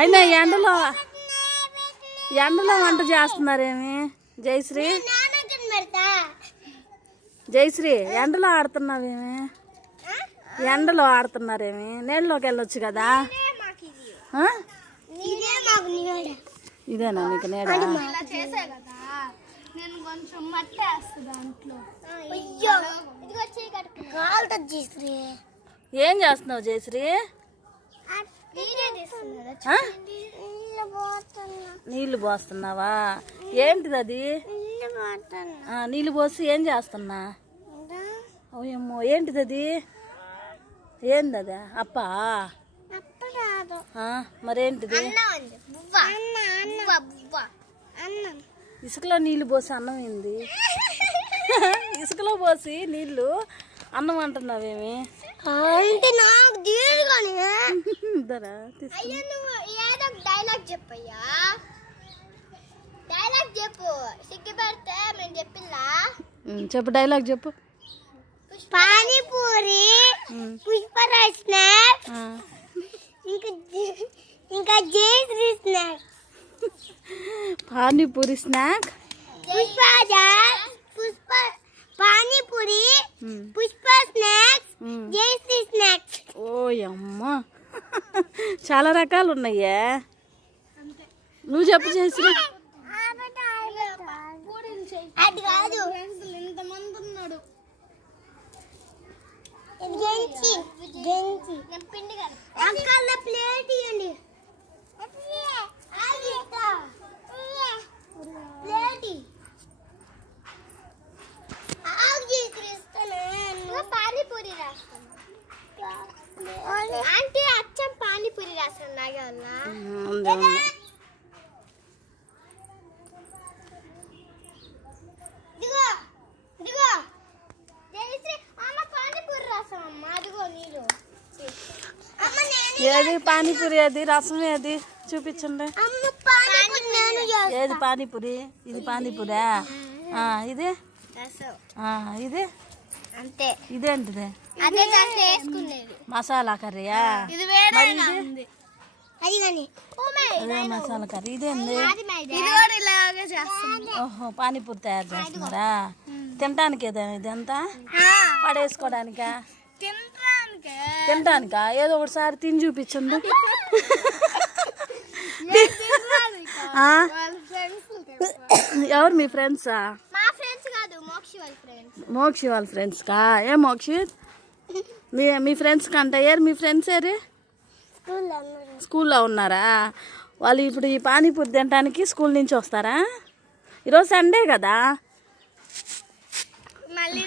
అయినా ఎండలో వంట చేస్తున్నారేమి జయశ్రీ? జయశ్రీ ఎండలో ఆడుతున్నావేమి? ఎండలో ఆడుతున్నారేమి? నీళ్ళలోకి వెళ్ళొచ్చు కదా. ఇదేనా నీకు నీడ? ఏం చేస్తున్నావు జయశ్రీ? నీళ్లు పోస్తున్నావా? ఏంటిది అది? నీళ్ళు పోసి ఏం చేస్తున్నా? ఓయమ్మో ఏంటిది అది? ఏంది అది? అప్పా? మరేంటిది? ఇసుకలో నీళ్లు పోసి అన్నం ఏంది? ఇసుకలో పోసి నీళ్లు అన్నం అంటున్నావేమి? డైలాగ్ చెప్పయ్యా, డైలాగ్ చెప్పు. సిగ్గు పెడితే మేము చెప్పిల్లా. చెప్పు, డైలాగ్ చెప్పు. పానీపూరి, పుష్పరాజ్ స్నాక్స్, ఇంకా Jayasree snacks. Panipuri snack, Pushpa panipuri, Pushpa snacks, Jayasree snacks. ఓయమ్మా చాలా రకాలు ఉన్నాయే. నువ్వు చెప్పు జయశ్రీ. అది కాదు, ఇంతమంది ఉన్నాడు. అంకల్ ప్లేట్ ఇవ్వండి. పానీపూరి రాస్తాను అంటే అచ్చం పానీపూరి రాస్తాను నాగే వల్ల. ఏది పానీపూరి? ఏది రసం? ఏది చూపించండి. ఏది పానీపూరి? ఇది పానీపూరా? ఇది ఇది అంతే. ఇదేంటిది? మసాలా కర్రీయా? అదే మసాలా కర్రీ. ఇదేంది? ఓహో పానీపూరి తయారు చేస్తున్నారా? తినటానికి ఏదైనా ఇదంతా పడేసుకోవడానికా? తినటానికా? ఏదో ఒకటిసారి తిని చూపించండి. ఎవరు మీ ఫ్రెండ్సా? మోక్షి వాళ్ళ ఫ్రెండ్స్ కా? ఏ మోక్షి మీ ఫ్రెండ్స్ కంట ఏరు? మీ ఫ్రెండ్స్ ఏరి స్కూల్లో ఉన్నారా? వాళ్ళు ఇప్పుడు ఈ పానీపూరి తినడానికి స్కూల్ నుంచి వస్తారా? ఈరోజు సండే కదా. మళ్ళీ